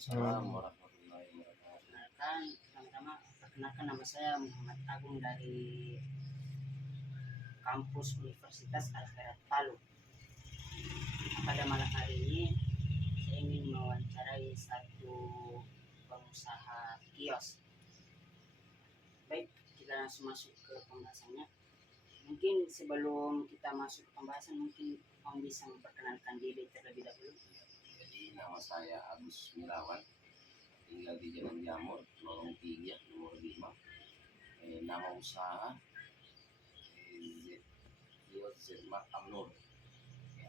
Waalaikumsalam warahmatullahi wabarakatuh. Perkenalkan, pertama-tama perkenalkan nama saya Muhammad Agung dari kampus Universitas Al Khairat Palu. Pada malam hari ini saya ingin mewawancarai satu pengusaha kios. Baik, kita langsung masuk ke pembahasannya. Mungkin sebelum kita masuk ke pembahasan, mungkin Om bisa memperkenalkan diri terlebih dahulu. Jadi nama saya Agus Mirawan, tinggal di Jalan Jamur, Lorong 3, nomor 5. Nama usaha Zedmat Amnur. Ya.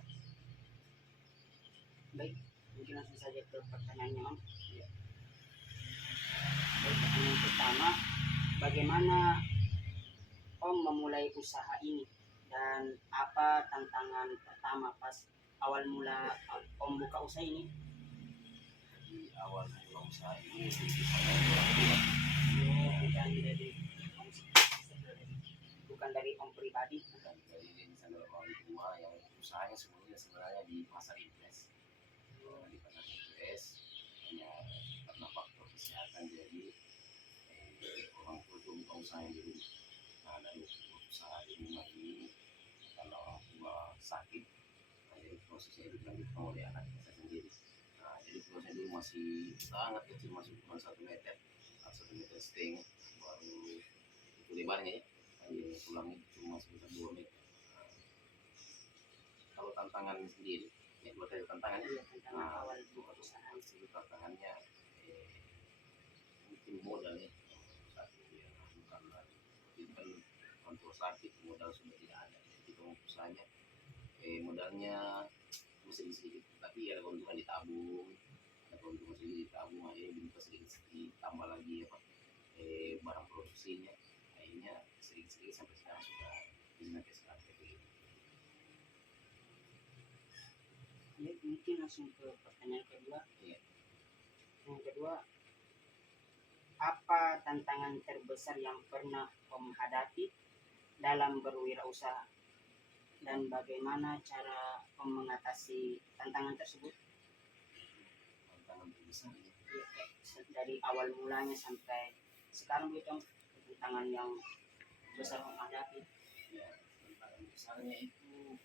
Baik, mungkin langsung saja ke pertanyaannya, Om. Ya. Baik, pertanyaan pertama, bagaimana Om memulai usaha ini dan apa tantangan pertama pas awal mula Om buka usaha ini? Di awal mula usaha ini saya orang tua, Bukan dari Om pribadi. bukan dari misalnya orang tua yang usahanya sebenarnya di pasar Inggris. Di pasar Inggris hanya karena faktor kesehatan jadi orang tua itu buka usaha di rumah. Nah dari usaha di rumah ini karena orang tua sakit, jadi prosesnya dilanjutkan oleh anaknya saya sendiri. Nah jadi prosesnya dulu masih sangat kecil, masih cuma 1 meter, 1 meter setengah, baru itu lebarnya ya. Jadi tulangnya cuma sekitar 2 meter. Nah, kalau tantangan sendiri, ya buat saya tantangannya, Iya, tantangan awal buka usaha. itu tantangannya mungkin modal ya. Satu ya bukan itu kan orang tua sakit, modal sudah tidak ada. Jadi kalau usahanya modalnya masih sedikit, tapi ada keuntungan ditabung, ada keuntungan sedikit ditabung, akhirnya bisa sedikit ditambah lagi apa barang produksinya, akhirnya sedikit sampai sekarang sudah bisa sekarang seperti itu. Baik, mungkin langsung ke pertanyaan kedua. Iya. Yang kedua, apa tantangan terbesar yang pernah Om hadapi dalam berwirausaha dan bagaimana cara Om mengatasi tantangan tersebut? Tantangan terbesarnya Dari awal mulanya sampai sekarang gitu, tantangan yang besar Om hadapi. ya, tantangan besarnya itu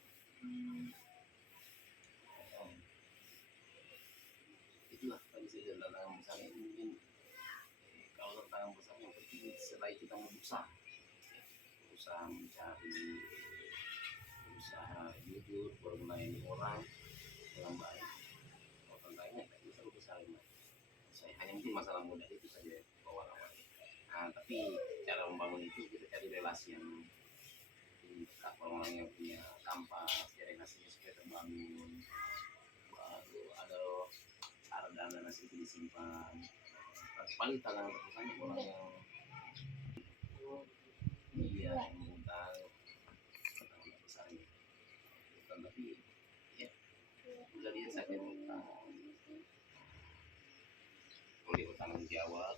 itulah tadi saya bilang tantangan besarnya itu mungkin kalau tantangan besar yang penting setelah kita mau berusaha mencari usaha jujur baru melayani orang dengan baik. Kalau tantangannya itu terlalu besar saya hanya mungkin masalah modal itu saja awal-awal. Nah tapi cara membangun itu kita cari relasi yang orang yang punya kampas, relasinya supaya terbangun, baru ada dana nasi itu disimpan. Paling tantangan terbesarnya orang yang yang mengutang, tantangan terbesarnya bukan, tapi ya udah dia saja mengutang, kalau dia bertanggung jawab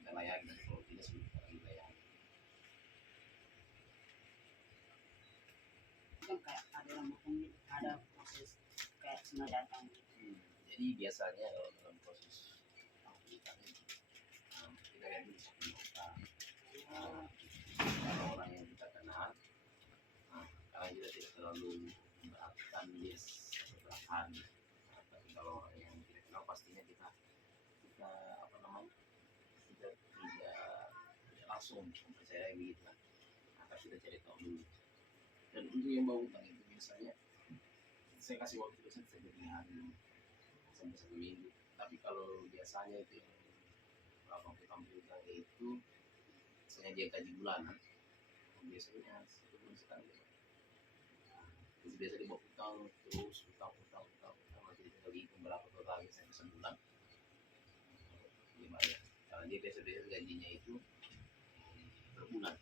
kita layani, kalau tidak sudah dilayani. Kan kayak ada mungkin ada proses kayak semua datang gitu. Jadi biasanya kalau dalam proses pendidikan itu kita lihat dulu siapa yang utang. Kalau orang yang kita kenal, karena kita tidak terlalu memberatkan dia seberahan. Tapi kalau orang yang tidak kenal pastinya kita apa namanya kita tidak langsung mempercayai begitu kan. Maka kita cari tahu dulu. Dan untuk yang bawa utang itu biasanya saya kasih waktu itu sampai 3 hari sampai 1 minggu. Tapi kalau biasanya itu yang kalau kita ambil utang itu misalnya dia gaji bulanan, biasanya 1 bulan sekali. Terus biasa dibawa utang terus utang nanti kita hitung berapa totalnya sampai sebulan dia bayar. Karena dia biasa gajinya itu per bulan.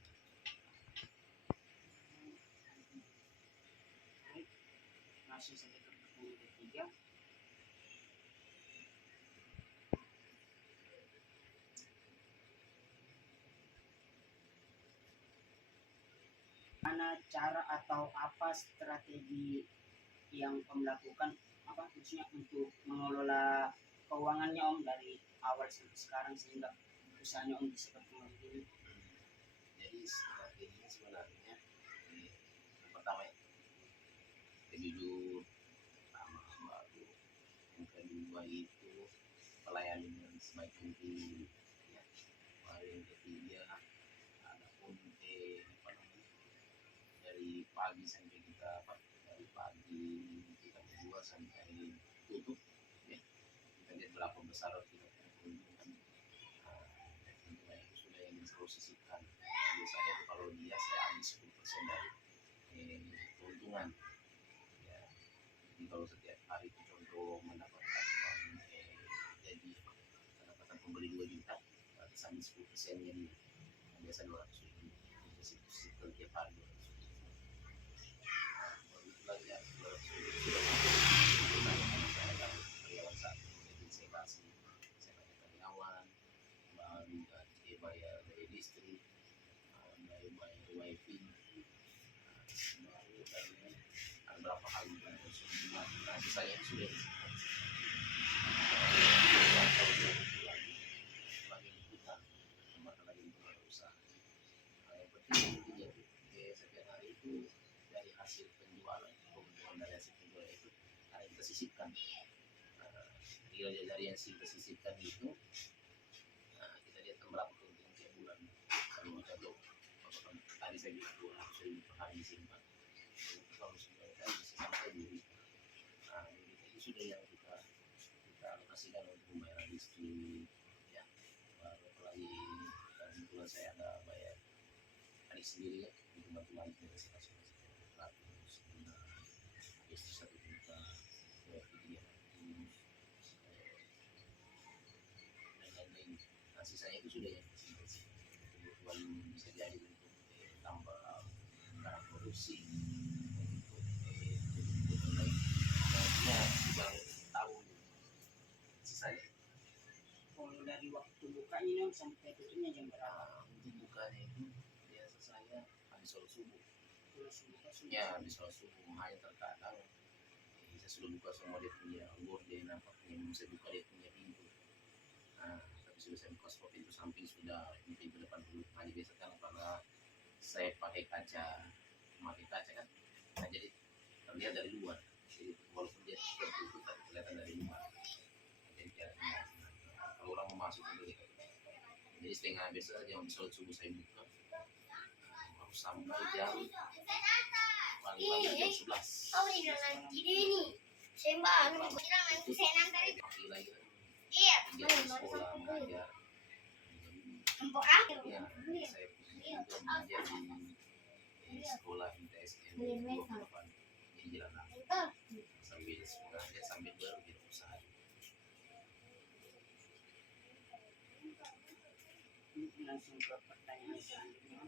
Langsung saja ke pertanyaan ketiga. Mana cara atau apa strategi yang Om lakukan, apa maksudnya untuk mengelola keuangannya Om dari awal sampai sekarang sehingga usahanya Om bisa berkembang begini? Jadi strateginya sebenarnya yang pertama ya, jujur, pertama baru yang kedua itu pelayanan yang sebaik mungkin ya. Lalu yang ketiga adapun apa namanya, dari pagi sampai kita apa, dari pagi kita berdua sampai tutup ya, kita lihat berapa besar kita keuntungan. Keuntungan itu sudah yang selalu sisihkan. Biasanya tuh kalau dia saya ambil 10% dari keuntungan ya. Jadi kalau setiap hari itu contoh mendapatkan uang jadi pendapatan pembeli 2 juta, berarti sambil 10%-nya dia biasa 200.000, jadi setiap tiap hari 200.000. Baru itu lagi ya 200.000 sudah masuk saya kan karyawan satu, jadi saya kasih karyawan, baru gaji bayar dari listrik, bayar wifi, baru dari ada berapa kali konsumsi, nah sisanya itu sudah disimpan lagi sebagai kita tambahkan lagi untuk usaha. Nah, yang penting intinya setiap hari itu dari hasil penjualan, keuntungan dari hasil penjualan itu ada kita sisipkan. Dari yang kita sisipkan itu kita lihat berapa keuntungan tiap bulan. Kalau kita belum tadi saya bilang 200.000 per hari disimpan, itu kalau sebenarnya kan bisa sampai 2 juta. Nah, itu sudah yang kita alokasikan untuk membayar listrik ya. Baru apalagi kebetulan saya ada bayar adik sendiri ya, untuk bantu adik dari sekolah 100 istri 1 juta, video dan lain-lain. Nah sisanya itu sudah yang kebutuhan bisa jadi untuk tambah barang produksi, untuk kebutuhan lain. Nah, bang tahu sisanya. Kalau dari waktu bukanya Om sampai tutupnya jam berapa? Untuk bukanya itu biasa saya habis sholat subuh. Ya, Habis sholat subuh, hanya terkadang saya sudah buka semua dia punya gorden, nampaknya bisa buka dia punya pintu. Nah, tapi sudah saya buka semua pintu samping, sudah pintu depan dulu. Hanya biasa kan karena saya pakai kaca kan, nah jadi terlihat dari luar. Jadi walaupun dia tertutup tapi kelihatan dari luar. Jadi kalau orang mau masuk itu jadi setengah biasa jam sholat subuh saya buka, baru sampai jam paling lambat jam 11. Oh, ini nanti ini. Sembah, anu bilang nanti saya nanti. Pagi lagi kan. Iya, Jadi sekolah mengajar. empok ah. Ya, saya juga mengajar di sekolah ITSN 28 di Jalan Langit. Sambil mengajar sambil baru berusaha. langsung ke pertanyaan selanjutnya.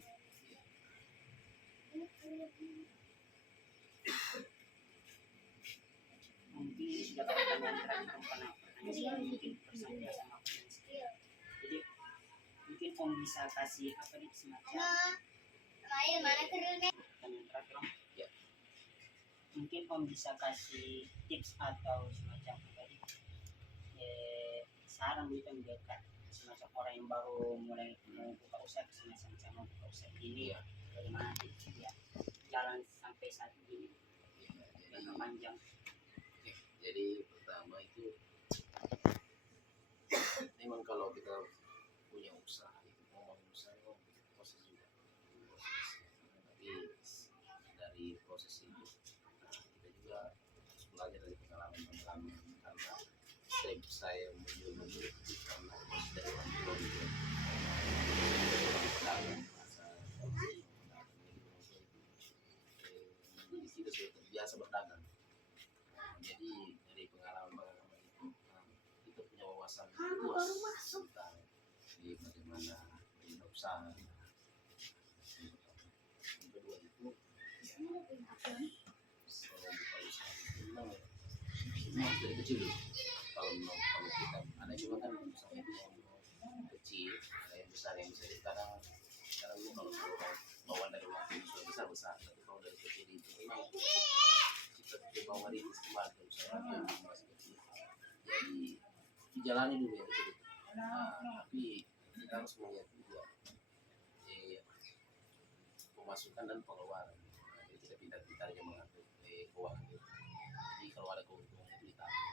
Mungkin sudah pertanyaan terakhir karena pertanyaan mungkin bersama sama pertanyaan. Jadi mungkin Om bisa kasih apa nih semacam Ayo mana kerudungnya? pertanyaan terakhir Om. Ya. Mungkin Om bisa kasih tips atau semacam apa nih? Saran gitu mendekat semacam orang yang baru mulai mau buka usaha, semacam saya mau buka usaha ini, bagaimana tips dia jalan sampai saat ini jangka panjang. Jadi pertama itu memang kalau kita punya usaha itu mau usaha itu proses juga, tapi dari proses itu kita juga harus belajar dari pengalaman karena saya menjual karena dari orang tua itu pedagang masa jadi kita sudah terbiasa berdagang. Jadi dari pengalaman itu kita punya wawasan luas tentang bagaimana berusaha. Yang kedua itu saya buka usaha itu memang dari kecil dulu. Kalau kita ada juga kan usaha itu yang kecil, ada yang besar, yang besar. Sekarang dulu kalau bawaan dari waktu itu sudah besar, tapi kalau dari kecil itu memang kita bawa di keluarga usaha yang masih kecil. Jadi dijalani dulu ya betul. Tapi kita harus melihat juga pemasukan dan pengeluaran. Jadi kita pintar-pintar aja mengatur keuangan itu. Jadi kalau ada keuntungan itu ditabung.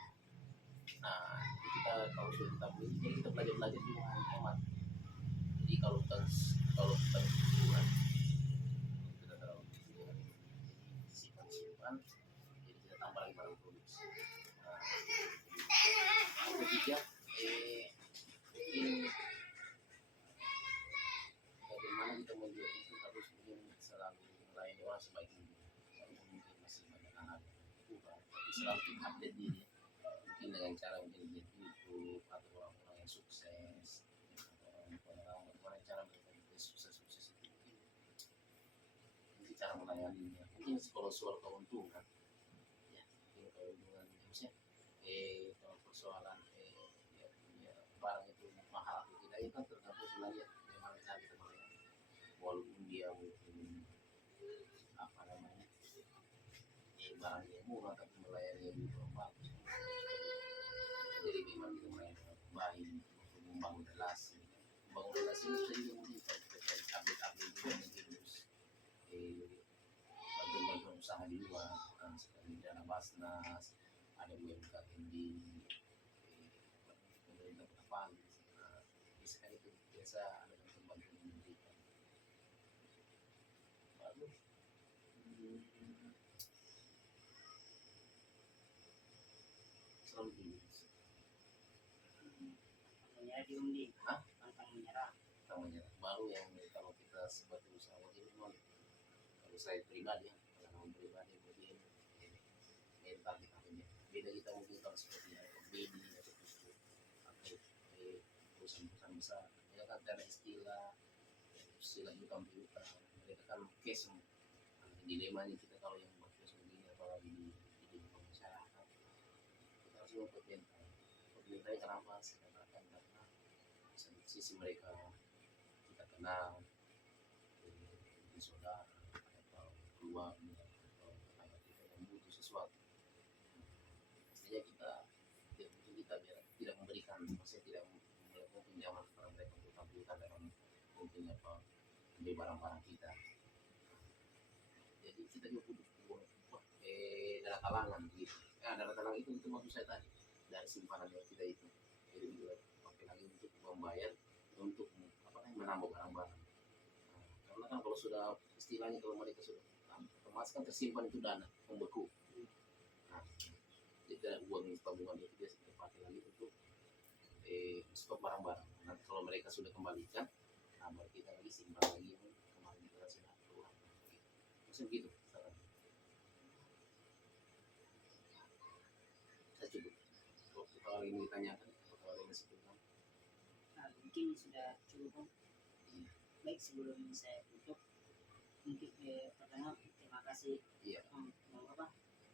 Nah, jadi kita kalau sudah ditabung, jadi kita belajar juga hemat. Jadi kalau kita hitungan kita terlalu hitungan, simpan, jadi kita tambah lagi barang produksi. Yang ketiga, mungkin bagaimana kita menjual itu harus mungkin selalu melayani orang sebaik mungkin. Walaupun mungkin masih banyak hal yang kurang, tapi selalu kita update diri. Mungkin dengan cara mungkin lihat YouTube atau orang-orang yang sukses atau orang-orang cara mereka sukses itu mungkin cara melayaninya. Mungkin kalau soal keuntungan, ya mungkin keuntungan maksudnya kalau persoalan ya, barang itu mahal atau tidak itu kan tergantung sebenarnya bagaimana cara kita melayani. Walaupun dia mungkin apa namanya barangnya murah tapi melayani itu bagus. Jadi memang kita melayani dengan baik untuk membangun relasi. Membangun relasi itu juga mungkin kita update juga mungkin terus bantuan usaha di luar seperti dana Basnas, ada UMKM di pemerintah Kota Palu. Biasanya itu biasa ada bantuan yang diberikan. Lalu selalu dulu menyerah diundi, Hah? pantang menyerah. namanya baru yang kalau kita sebagai usahawan ini memang kalau saya pribadi ya pengalaman pribadi mungkin mental kita punya beda kita mungkin kalau seperti BD atau Kusku atau perusahaan-perusahaan besar mereka kan ada istilah utang mereka kan cash dilemanya kita kalau yang buat cash begini apalagi di masyarakat kita harus membuat mental kenapa saya katakan karena sisi mereka kita kenal di saudara atau keluarga atau tetangga kita yang butuh sesuatu pastinya kita biar tidak memberikan maksudnya tidak melakukan pinjaman kepada mereka untuk tampilkan dalam mungkin apa membeli barang-barang kita jadi kita juga butuh uang dana talangan gitu dana talangan itu maksud saya tadi dari simpanan yang kita itu jadi juga pakai lagi untuk membayar untuk apa namanya menambah barang-barang karena kan kalau sudah istilahnya kalau mereka sudah otomatis kan tersimpan itu dana membeku nah jadi uang tabungan itu biasa kita pakai lagi untuk stok barang-barang nanti kalau mereka sudah kembalikan nah baru kita lagi simpan lagi yang kemarin kita sudah keluar maksudnya begitu saya cukup kalau ini ditanyakan kalau ini sebutkan Mungkin sudah cukup. Baik, sebelum saya tutup mungkin pertama terima kasih iya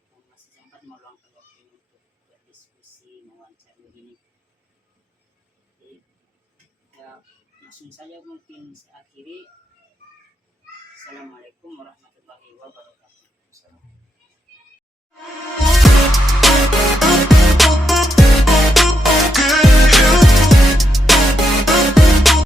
masih sempat meluangkan waktu untuk berdiskusi mewawancara begini. Jadi ya langsung saja mungkin saya akhiri. Assalamualaikum warahmatullahi wabarakatuh.